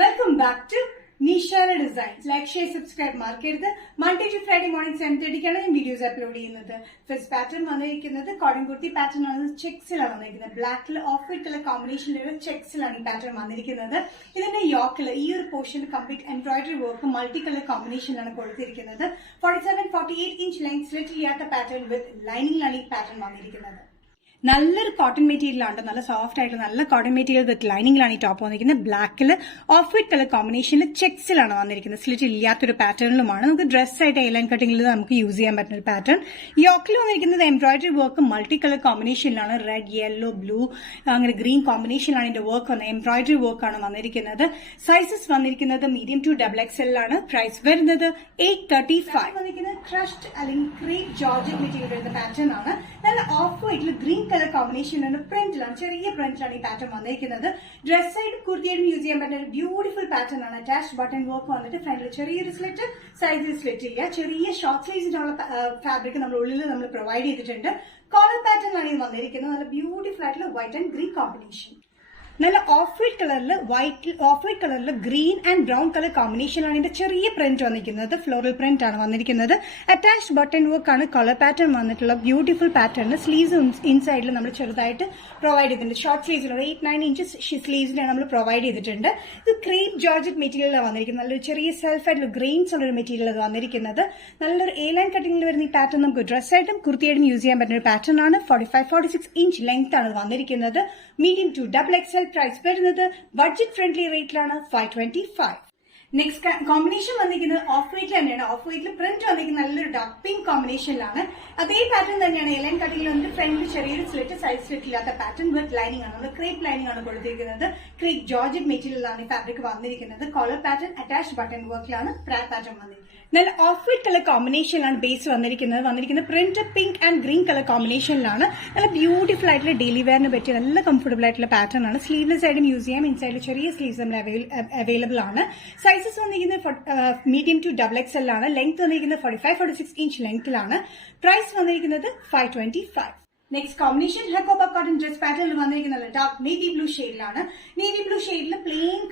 Welcome back to Nishana Designs. Like, share, subscribe, markettu. Monday to Friday morning 7:30 ആണ് ഞാൻ videos upload ചെയ്യുന്നത്. First pattern വന്നിരിക്കുന്നത് cotton kurti pattern ആണ്. ചെക്സിലാണ് വന്നിരിക്കുന്നത്. ബ്ലാക്കിൽ ഓഫ് വൈറ്റ് കളർ കോമ്പിനേഷനിലുള്ള ചെക്സിലാണ് ഈ പാറ്റേൺ വന്നിരിക്കുന്നത്. ഇതിന്റെ യോക്കിൽ ഈ ഒരു പോർഷനിൽ complete embroidery work multi colour കോമ്പിനേഷനിലാണ് കൊടുത്തിരിക്കുന്നത്. 47-48 ഇഞ്ച് ലെങ്ത് സ്ലിറ്റ് ചെയ്യാത്ത പാറ്റേൺ വിത്ത് ലൈനിങ്ങിലാണ് ഈ പാറ്റേൺ വന്നിരിക്കുന്നത്. നല്ലൊരു കോട്ടൺ മെറ്റീരിയൽ ആണ്, നല്ല സോഫ്റ്റ് ആയിട്ട് നല്ല കോട്ടൺ മെറ്റീരിയൽ വിത്ത് ലൈനിങ്ങിലാണ് ഈ ടോപ്പ് വന്നിരിക്കുന്നത്. ബ്ലാക്കിൽ ഓഫ് വൈറ്റ് കളർ കോമ്പിനേഷനിൽ ചെക്സിലാണ് വന്നിരിക്കുന്നത്. സ്ലിറ്റ് ഇല്ലാത്തൊരു പാറ്റേണിലുമാണ്. നമുക്ക് ഡ്രസ് ആയിട്ട് എയർലൈൻ കട്ടിങ്ങിൽ നമുക്ക് യൂസ് ചെയ്യാൻ പറ്റുന്ന ഒരു പാറ്റേൺ. യോക്കിൽ വന്നിരിക്കുന്നത് എംബ്രോയിഡറി വർക്ക് മൾട്ടി കളർ കോമ്പിനേഷനിലാണ്. റെഡ്, യെല്ലോ, ബ്ലൂ അങ്ങനെ ഗ്രീൻ കോമ്പിനേഷനിലാണ് ഇതിന്റെ വർക്ക് വന്നത്. എംബ്രോയിഡറി വർക്കാണ് വന്നിരിക്കുന്നത്. സൈസസ് വന്നിരിക്കുന്നത് മീഡിയം ടു XXL ആണ്. പ്രൈസ് വരുന്നത് 835. വന്നിരിക്കുന്നത് ക്രഷ്ഡ് അല്ലെങ്കിൽ ക്രീപ്പ് ജോർജറ്റ് മെറ്റീരിയൽ വരുന്ന പാറ്റേൺ ആണ്. നല്ല ഓഫ് വൈറ്റിൽ ഗ്രീൻ കളർ കോമ്പിനേഷനിലാണ്. പ്രിന്റിലാണ്, ചെറിയ പ്രിന്റിലാണ് ഈ പാറ്റേൺ വന്നിരിക്കുന്നത്. ഡ്രസ് ആയിട്ടും കുർത്തിയായിട്ടും യൂസ് ചെയ്യാൻ പറ്റുന്ന ഒരു ബ്യൂട്ടിഫുൾ പാറ്റേൺ ആണ്. അറ്റാച്ച്ഡ് ബട്ടൺ വർക്ക് വന്നിട്ട് ഫ്രണ്ടിൽ ചെറിയൊരു സ്ലിറ്റ്, സൈഡിൽ സ്ലിറ്റ് ചെയ്യുക. ചെറിയ ഷോർട്ട് സ്ലീവ്സിനുള്ള ഫാബ്രിക് നമ്മൾ ഉള്ളിൽ നമ്മൾ പ്രൊവൈഡ് ചെയ്തിട്ടുണ്ട്. കോളർ പാറ്റേൺ ആണ് ഇത് വന്നിരിക്കുന്നത്. നല്ല ബ്യൂട്ടിഫുൾ ആയിട്ടുള്ള വൈറ്റ് ആൻഡ് ഗ്രീൻ കോമ്പിനേഷൻ. നല്ല ഓഫ് വൈറ്റ് കളറിൽ ഗ്രീൻ ആൻഡ് ബ്രൗൺ കളർ കോമ്പിനേഷനാണ് ഇതിന്റെ ചെറിയ പ്രിന്റ് വന്നിരിക്കുന്നത്. ഫ്ലോറൽ പ്രിന്റ് ആണ് വന്നിരിക്കുന്നത്. അറ്റാച്ച്ഡ് ബട്ടൺ വർക്ക് ആണ്. കളർ പാറ്റേൺ വന്നിട്ടുള്ള ബ്യൂട്ടിഫുൾ പാറ്റേൺ. സ്ലീവ്സ് ഇൻസൈഡിൽ നമ്മൾ ചെറുതായിട്ട് പ്രൊവൈഡ് ചെയ്തിട്ടുണ്ട്. ഷോർട്ട് സ്ലീവ്സിലുള്ള 8-9 ഇഞ്ചസ് സ്ലീവ്സിലാണ് നമ്മൾ പ്രൊവൈഡ് ചെയ്തിട്ടുണ്ട്. ഇത് ക്രീപ്പ് ജോർജറ്റ് മെറ്റീരിയലാണ് വന്നിരിക്കുന്നത്. നല്ലൊരു ചെറിയ സെൽഫ് ആയിട്ടുള്ള ഗ്രെയിൻസ് ഉള്ള ഒരു മെറ്റീരിയൽ വന്നിരിക്കുന്നത്. നല്ലൊരു എയർലൈൻ കട്ടിങ്ങിൽ വരുന്ന ഈ പാറ്റേൺ നമുക്ക് ഡ്രസ് ആയിട്ടും കുർത്തിയായിട്ടും യൂസ് ചെയ്യാൻ പറ്റുന്ന ഒരു പാറ്റേൺ ആണ്. 45-46 ഇഞ്ച് ലെങ്ത് ആണ് വന്നിരിക്കുന്നത്. Medium to XXL. പ്രൈസ് വരുന്നത് ബഡ്ജറ്റ് ഫ്രണ്ട്ലി റേറ്റിലാണ് 525. നെക്സ്റ്റ് കോമ്പിനേഷൻ വന്നിരിക്കുന്നത് ഓഫ് വൈറ്റിൽ തന്നെയാണ്. ഓഫ് വൈറ്റിൽ പ്രിന്റ് വന്നിരിക്കുന്നത് നല്ലൊരു ഡാർക്ക് പിങ്ക് കോമ്പിനേഷനിലാണ്. അതേ പാറ്റേൺ തന്നെയാണ് എലൈൻ കട്ടിങ്ങിൽ വന്നിട്ട് ഫ്രണ്ടിൽ ചെറിയൊരു സ്ലിറ്റ്, സൈഡ് സ്ലിറ്റ് ഇല്ലാത്ത പാറ്റേൺ വിത്ത് ലൈനിങ് ആണ്. നമ്മൾ ക്രേപ്പ് ലൈനിങ് ആണ് കൊടുത്തിരിക്കുന്നത്. ക്രീപ്പ് ജോർജറ്റ് മെറ്റീരിയലാണ് ഈ ഫാബ്രിക് വന്നിരിക്കുന്നത്. കോളർ പാറ്റേൺ അറ്റാച്ച്ഡ് ബട്ടൺ വർക്കിലാണ് പാറ്റേൺ വന്നിരിക്കുന്നത്. നല്ല ഓഫ് വൈറ്റ് കളർ കോമ്പിനേഷനിലാണ് ബേസ് വന്നിരിക്കുന്നത്. Print pink and green colour കോമ്പിനേഷനിലാണ്. നല്ല ബ്യൂട്ടിഫുൾ ആയിട്ടുള്ള ഡെയിലി വെയറിന് പറ്റിയ നല്ല കംഫർട്ടബിൾ ആയിട്ടുള്ള പാറ്റേൺ ആണ്. സ്ലീവ്ലെസ് ആയിട്ടും യൂസ് ചെയ്യാം. ഇൻസൈഡിൽ ചെറിയ സ്ലീവ്സ് അവൈലബിൾ ആണ്. സൈസസ് വന്നിരിക്കുന്നത് മീഡിയം ടു XXL ആണ്. ലെങ്ത് വന്നിരിക്കുന്നത് 45-46 ഇഞ്ച് ലെങ്ത്തിലാണ്. പ്രൈസ് വന്നിരിക്കുന്നത് 525. Next combination Hakoba cotton dress പാറ്റേണിൽ വന്നിരിക്കുന്നത് ഡാർക്ക് നേവി ബ്ലൂ ഷെയ്ഡിലാണ്. നേവി ബ്ലൂ ഷെയ്ഡിൽ പ്ലെയിൻ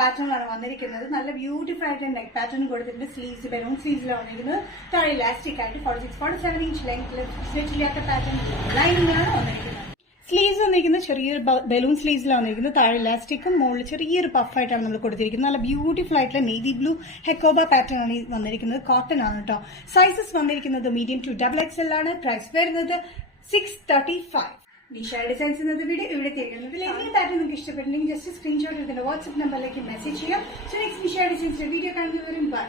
പാറ്റേണിലാണ് വന്നിരിക്കുന്നത്. നല്ല ബ്യൂട്ടിഫുൾ ആയിട്ട് നെക്ക് പാറ്റേൺ കൊടുത്തിട്ടുണ്ട്. സ്ലീവ്സ് ബലൂൺ സ്ലീവ്സിലാണ് വന്നിരിക്കുന്നത്. താഴെ ഇലാസ്റ്റിക് ആയിട്ട് 46-47 ഇഞ്ച് ലെങ്ത്തിൽ സ്ലിറ്റ് ഇല്ലാത്ത പാറ്റേൺ ലൈനിങ്ങാണ് വന്നിരിക്കുന്നത്. സ്ലീവ്സ് വന്നിരിക്കുന്നത് ചെറിയൊരു ബലൂൺ സ്ലീവ്സിലാണ് വന്നിരിക്കുന്നത്. താഴെ ഇലാസ്റ്റിക്കും മുകളിൽ ചെറിയൊരു പഫായിട്ടാണ് നമ്മൾ കൊടുത്തിരിക്കുന്നത്. നല്ല ബ്യൂട്ടിഫുൾ ആയിട്ടുള്ള നേവി ബ്ലൂ ഹെക്കോബ പാറ്റേൺ ആണ് വന്നിരിക്കുന്നത്. കോട്ടൺ ആണ് കേട്ടോ. സൈസസ് വന്നിരിക്കുന്നത് മീഡിയം ടു XXL ആണ്. പ്രൈസ് വരുന്നത് 635. നിഷ ഡിസൈൻസ് എന്ന വീഡിയോ ഇവിടെ തരുന്നത്. ഏതെങ്കിലും പാറ്റേൺ നിങ്ങൾക്ക് ഇഷ്ടപ്പെട്ടില്ലെങ്കിൽ ജസ്റ്റ് സ്ക്രീൻഷോട്ട് എടുക്കുന്ന വാട്സ്ആപ്പ് നമ്പറിലേക്ക് മെസ്സേജ് ചെയ്യാം. സോ നെക്സ്റ്റ് നിഷ ഡിസൈൻസിന്റെ വീഡിയോ കാണുന്നവരും ബൈ.